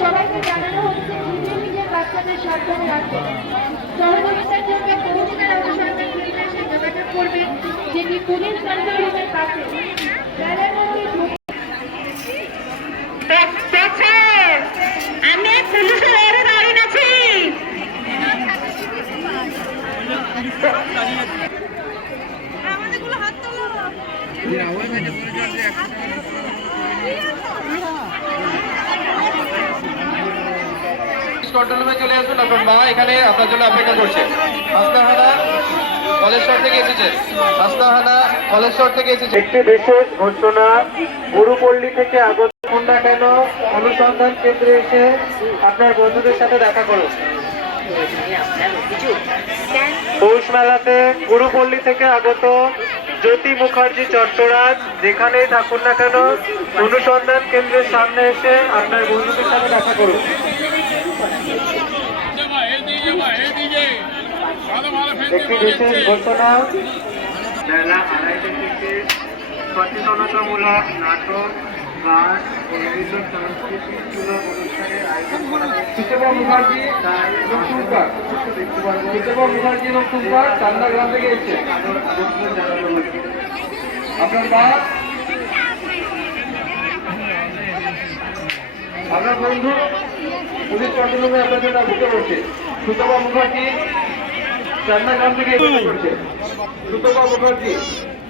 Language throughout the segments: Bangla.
সবাইকে জানানো হচ্ছে নিজে নিজের বাচ্চাদের সাবধানে রাখবেন। সহযোগিতার জন্য পৌঁছানোর অবসরকে পরিবেশে যোগাযোগ করবেন, যেটি পুলিশ কন্ট্রোল রুমের পাশে। আমি পুলিশের এর দাঁড়িয়ে আছি। আমাদেরগুলো হাত তোলো। কন্ট্রোল রুমে চলে আসুন, আপনার মা এখানে আপনার জন্য অপেক্ষা করছে। হাসনাহানা কলেশ্বর থেকে এসেছে, হাসনাহানা কলেশ্বর থেকে এসেছে। একটি বিশেষ ঘোষণা, গুরুপল্লী থেকে আগত না কেন অনুসন্ধান কেন্দ্রে এসে আপনার বন্ধুদের সাথে দেখা করুন। পৌষ মেলাতে গুরুপল্লী থেকে আগত জ্যোতি মুখার্জি চট্টরাজ যেখানেই থাকুন না কেন অনুসন্ধান কেন্দ্রের সামনে এসে আপনার বন্ধুদের সাথে দেখা করুন। একটি বিশেষ ঘোষণা, বেলা 2:30 থেকে সচেতনতামূলক নাটক, গান ও বিভিন্ন সাংস্কৃতিকমূলক অনুষ্ঠানের আয়োজন করা হয়েছে। সুতপা মুখার্জি এবং টুম্পার, সুতপা মুখার্জি এবং টুম্পার চান্দা গ্রাম থেকে এসেছে। আপনার মা, আপনার বন্ধু পুলিশ কন্ট্রোল রুমে আপনার জন্য অপেক্ষা করছে। সুতপা মুখার্জি চান্দা গ্রাম থেকে অপেক্ষা করছে। সুতপা মুখার্জি,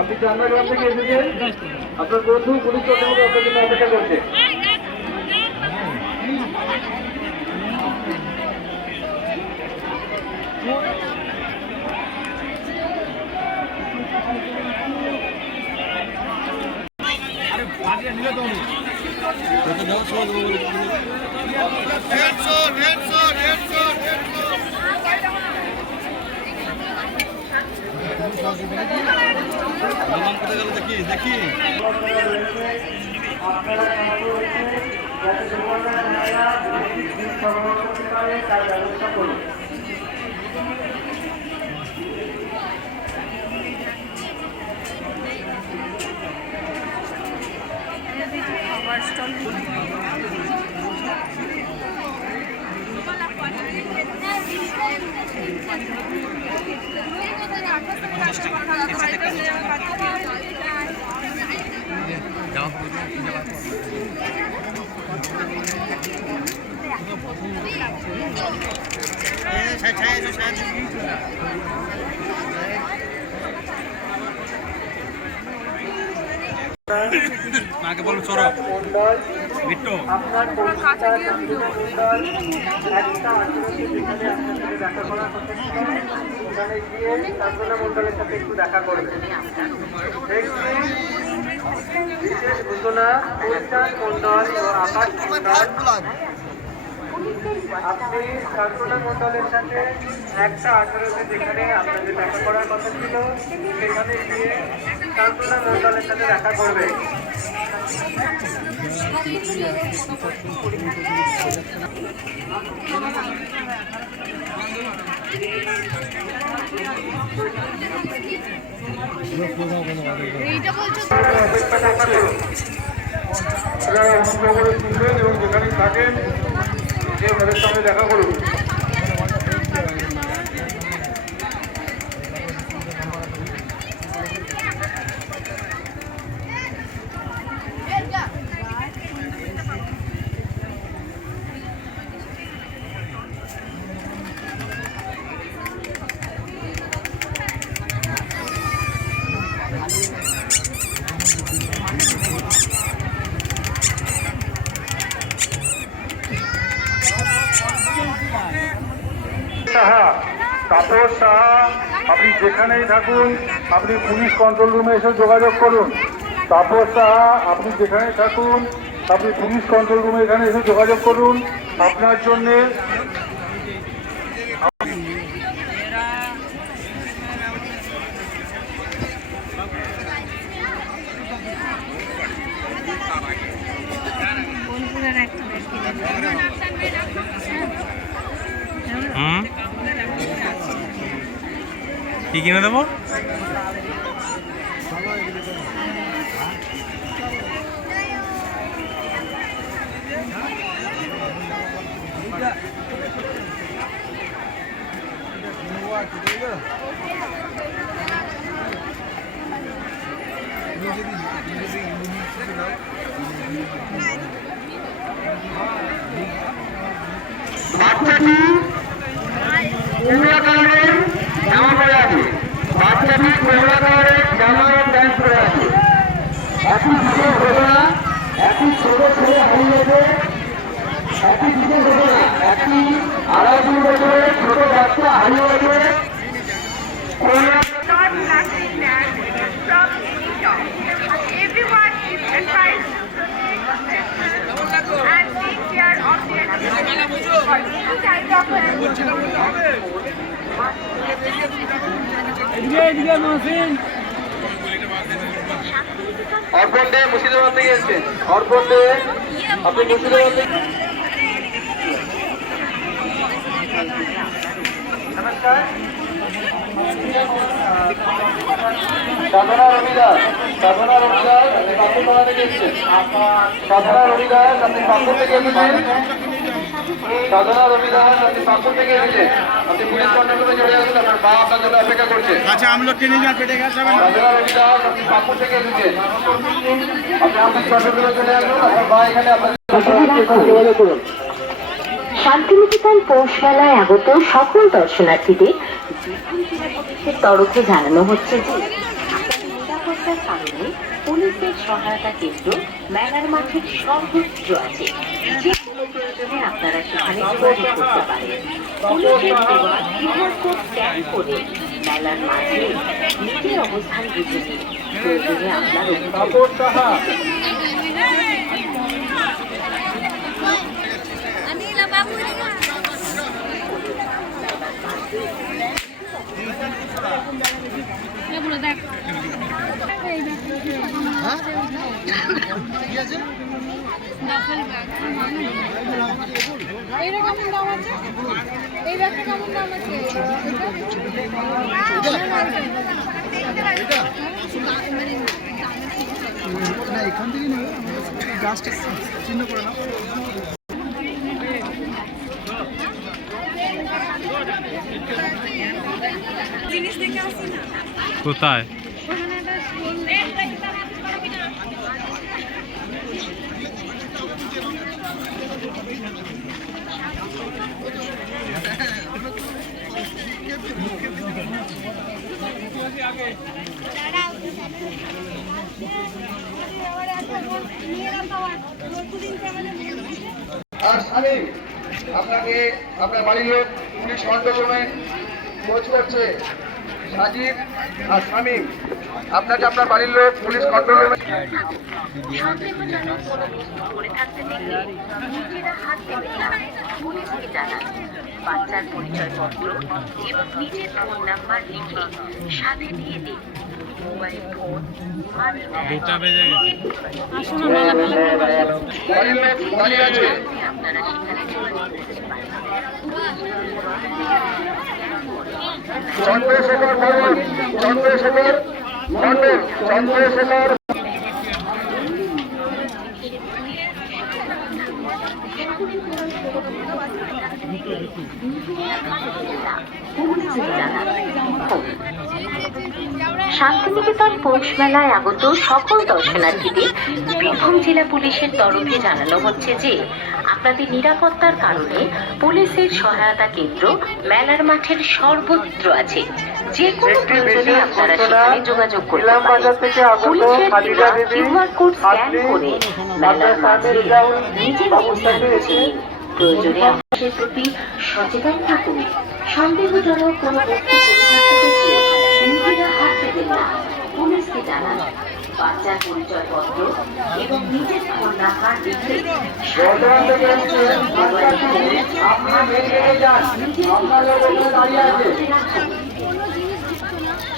আপনি চান্দা গ্রাম থেকে এসেছেন, আপনার বন্ধু পুলিশ কন্ট্রোল রুমে আপনার জন্য অপেক্ষা করছে। দেখি তার ব্যবস্থা করুন। আগে বলো চড়ো বিট্টু আপনার দেখা করার কথা ছিল, ওখানে গিয়ে চন্দনা মন্ডলের সাথে একটু দেখা করবেন। বিশেষ ঘোষণা, উদ্যান মন্ডল ও আকাশ মন্ডল, আপনি চন্দনা মন্ডলের সাথে 1:18 যেখানে আপনাদের দেখা করার কথা ছিল সেখানে গিয়ে চন্দনা মন্ডলের সাথে দেখা করবে। এবং যেখানে থাকেন যে ওনাদের সঙ্গে দেখা করুন। সাহা, তাপস সাহা, আপনি যেখানেই থাকুন আপনি পুলিশ কন্ট্রোল রুমে এসে যোগাযোগ করুন। তাপস সাহা, আপনি যেখানে থাকুন আপনি পুলিশ কন্ট্রোল রুমে এখানে এসে যোগাযোগ করুন। আপনার জন্যে কি কিনে দেবো? বাচ্চাটি কমলা কালারের জামা পরে আছে। বাচ্চাটি কমলা কালারের জামা ও প্যান্ট পরে আছে। একই দিকে ঘটনা, একই ছোট ছেলে হারিয়েছে, একই দিকে ঘটনা, একই 2.5 বছরের ছোট বাচ্চা হারিয়েছে। Not plastic bags from any shop. Everyone is advised to protect themselves and take care of their children. For any kind of অর্পণ দে মুর্শিদাবাদ থেকে এসেছেন। অর্পণ দে, আপনি মুর্শিদাবাদ থেকে। নমস্কার। সাধনা রবিদাস, সাধনা রবিদাস আপনি কাকুরপাড়া থেকে এসেছেন। সাধনা রবিদাস আপনি কাকুর থেকে এসেছেন। সাধনা রবিদাস আপনি কাকুর থেকে এসেছেন। আপনি পুলিশ কন্ট্রোল রুমে চলে আসুন, আপনার মা আপনার জন্য অপেক্ষা করছে। আচ্ছা আমলকি নিয়ে যান, পেটে গেছে। সাধনা রবিদাস আপনি কাকুর থেকে এসেছেন। আপনি পুলিশ কন্ট্রোল রুমে চলে আসুন, আপনার মা এখানে আপনার যোগাযোগ করুন। শান্তিনিকেতন পৌষ মেলায় আগত সকল দর্শনার্থীদের পুলিশের তরফে জানানো হচ্ছে যে নিরাপত্তার কারণে পুলিশের সহায়তা কেন্দ্র মেলার মাঠের সর্বোচ্চ আছে। যে কোনো প্রয়োজনে আপনারা সেখানে যোগাযোগ করতে পারেন। পুলিশের দেওয়া কিউআর কোড স্ক্যান করে মেলার মাঠে নিজের অবস্থান বুঝে দিন। প্রয়োজনে আপনার তাপস সাহা, এইরকম দাম আছে, এই ব্যাগটা কেমন দাম আছে? এখান থেকে নেবে জাস্ট চিহ্ন করে নাও। কোথায়? আর স্বামী আপনাকে আপনার বাড়ির লোক পুলিশ কন্ট্রোল রুমে খোঁজ করছে। সাজিদ আর স্বামী আপনাকে আপনার বাড়ির লোক পুলিশ কন্ট্রোল রুমে। সন্দেহজনক কোনো বস্তু পড়ে থাকতে দেখলে নিজেরা হাত দেবে না, পুলিশকে জানান। বাচ্চার পরিচয়পত্র এবং নিজের ফোন নাম্বার লিখে সাথে দিয়ে দিন। মোবাইল ফোন, মানি ব্যাগ, বেজে গেছে। বাড়ির লোক দাঁড়িয়ে আছে। আপনারা সেখানে যোগাযোগ করতে পারেন। চন্দ্রশেখর বর্মন, চন্দ্রশেখর মন্ডল, চন্দ্রশেখর শান্তিনিকেতন পৌষ মেলায় আগত সকল দর্শনার্থীদের বীরভূম জেলা পুলিশের তরফে জানানো হচ্ছে যে আপনাদের নিরাপত্তার কারণে পুলিশের সহায়তা কেন্দ্র মেলার মাঠের সর্বত্র আছে। যে কোনো প্রয়োজনে আপনারা সেখানে যোগাযোগ করতে পারেন। পুলিশের দেওয়া কিউআর কোড স্ক্যান করে মেলার মাঝে নিজের অবস্থান বুঝে নিন। প্রয়োজনে আপনাদের প্রতি সচেতন থাকুন। সন্দেহজনক কোনো বস্তু পড়ে থাকতে দেখলে নিজেরা হাত দেবেন না, পুলিশকে জানান। বাচ্চার পরিচয়পত্র এবং নিজের ফোন নাম্বার লিখে বর্তমান থেকে হচ্ছে আপনার মেয়ে রেখে যান, আপনার লোক ওখানে দাঁড়িয়ে আছে।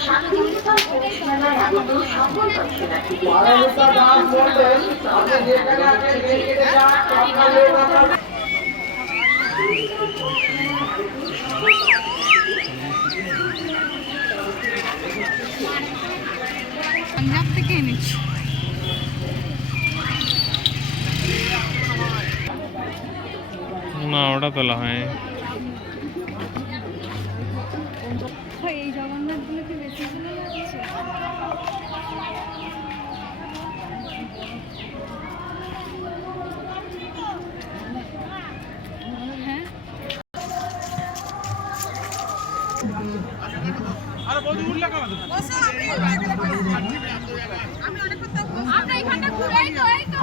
শান্তিনিকেতন পৌষ মেলায় আগত সকল দর্শনার্থীদের আড়াইটা দাম বলবেন, আপনি যেখানে আছেন মেয়ে রেখে যান, আপনার লোক আপনার পাঞ্জাব থেকে এনেছি। না ওটা তোলা হয় এই জগন্নাথগুলোকে বেশি চলে যাচ্ছে। হ্যাঁ আমরা এখানটা ঘুরাই তো এই তো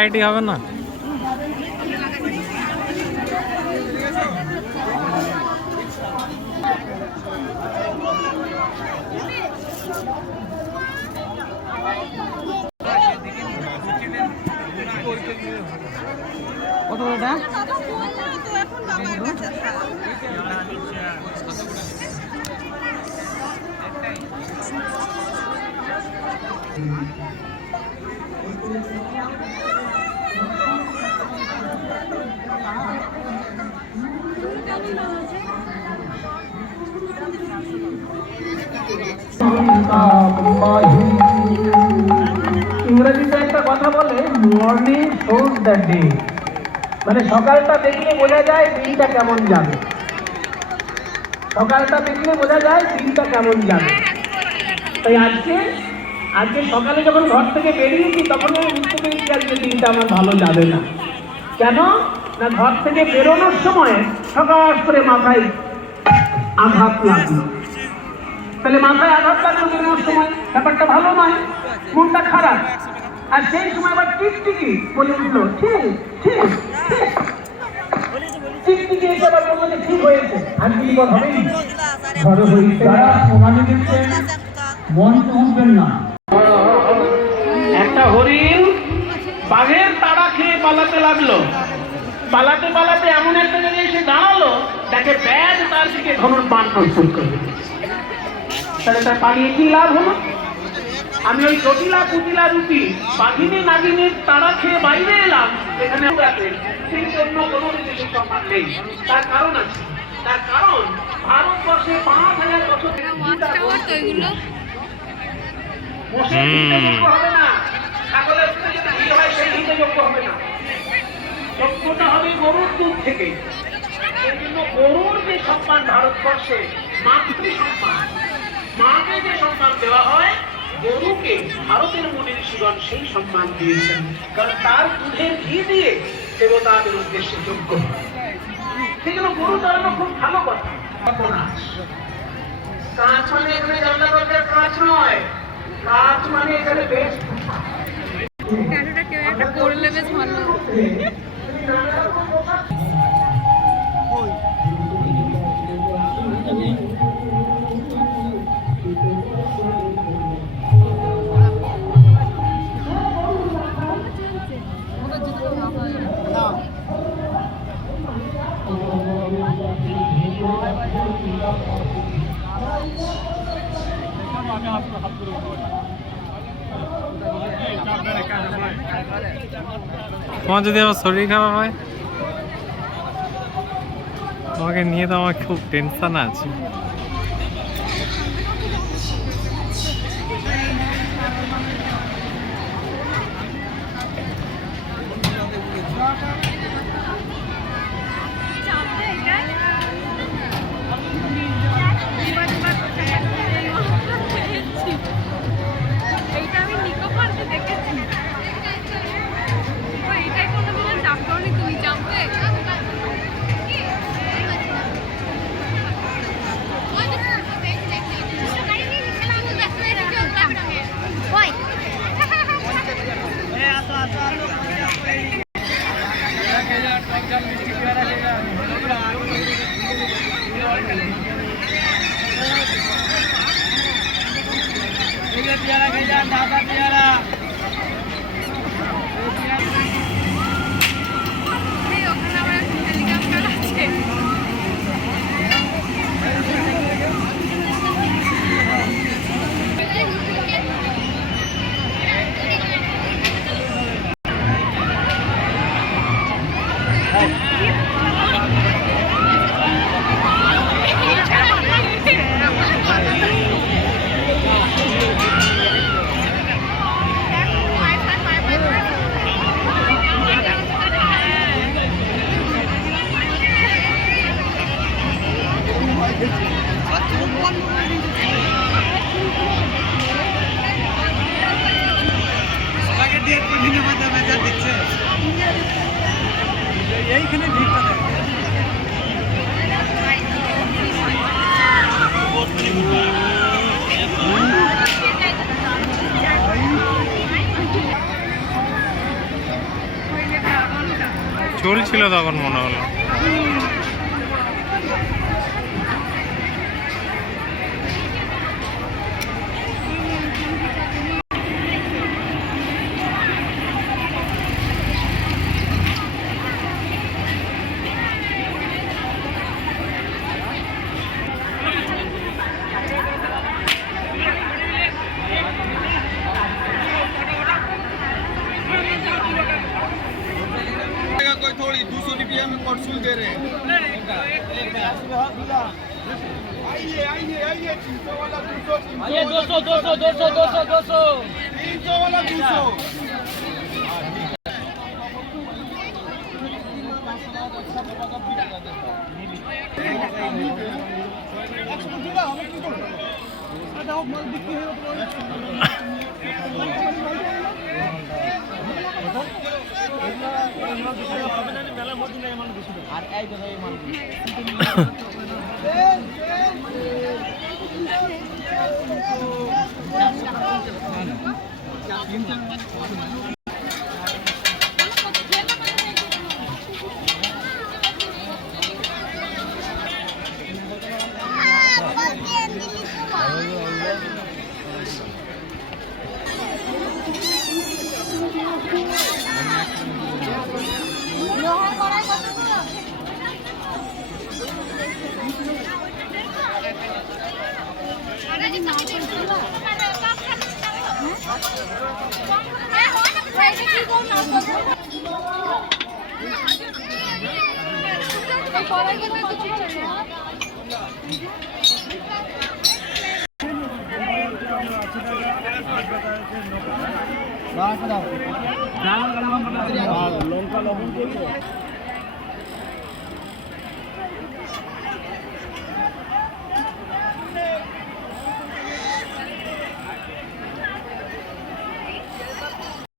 আইডি হবে না কত ওটা? ইংরেজিতে একটা কথা বলে মর্নিং শোজ দ্য ডে, মানে সকালটা দেখলে বোঝা যায় দিনটা কেমন যাবে। সকালটা দেখলে বোঝা যায় দিনটা কেমন যাবে। তাই আজকে সকালে যখন ঘর থেকে বেরিয়েছি তখন আমি বুঝতে পেরেছি আজকে দিনটা আমার ভালো যাবে না। কেন না, ঘর থেকে বেরোনোর সময় সকাল করে মাথায় আঘাত লাগলো। তাহলে মাথায় আঘাত লাগলো বেরোনোর সময়, ব্যাপারটা ভালো নয়, মনটা খারাপ। আর সেই সময় আবার টিকটিকি বলে উঠলো ঠিক ঠিক ঠিক, টিকটিকি এসে আবার বললো যে ঠিক হয়েছে। আর বিপদ হবেই, ঘরে হয়েছে। যারা প্রমাণে দিচ্ছেন মন উঠবেন না। একটা হরিণ বাঘের তাড়া খেয়ে পালাতে লাগলো। পালাতে পালাতে এমন একটা জায়গায় এসে দাঁড়ালো, তাকে ব্যাগ তার দিকে ধনুর বাণ প্রস্তুত করবে। তাহলে তার পালিয়ে কি লাভ হলো? আমি ওই জটিলা কুটিলা রূপী বাঘিনী নাগিনীর তাড়া খেয়ে বাইরে এলাম, এখানে কিন্তু অন্য কোনো দেশের সম্মান নেই। তার কারণ আছে, তার কারণ ভারতবর্ষে 5000 বছর মোষের হিতে যোগ্য হবে না, ছাগলের হিতে যদি ভিড় হয় সেই হিতে যোগ্য হবে না, যোগ্যতা হবে গরুর দুধ থেকে। এই জন্য গরুর যে সম্মান ভারতবর্ষে মাতৃ সম্মান, মাকে যে সম্মান দেওয়া হয়, গরুকে ভারতের মনে ঋষিগণ সেই সম্মান দিয়েছেন, কারণ তার দুধের ঘি দিয়ে দেবতাদের উদ্দেশ্যে যোগ্য হয়। সেই জন্য গরু চালানো খুব ভালো কথা। কাঁচ মানে এখানে জানলা দরজার কাঁচ নয়, কাঁচ মানে এখানে বেশ কেউ একটা করলে বেশ ভালো। তোমার যদি আবার শরীর খারাপ হয়, তোমাকে নিয়ে তো আমার খুব টেনশন আছে। এইটা আমি নিকো পার্কে দেখেছি। এইটাই কোনোদিনও জাম্প করনি, তুমি জাম্পে? ওখানে আমার হেলিকপ্টার আছে। চলছিল তখন মনে হলো। कोई थोड़ी 200 रुपया में कौशल दे रहे हैं। आइए आइए आइए 300 वाला 200 आइए 200 200 200 200 200 300 वाला 200 লঙ্কা লবণ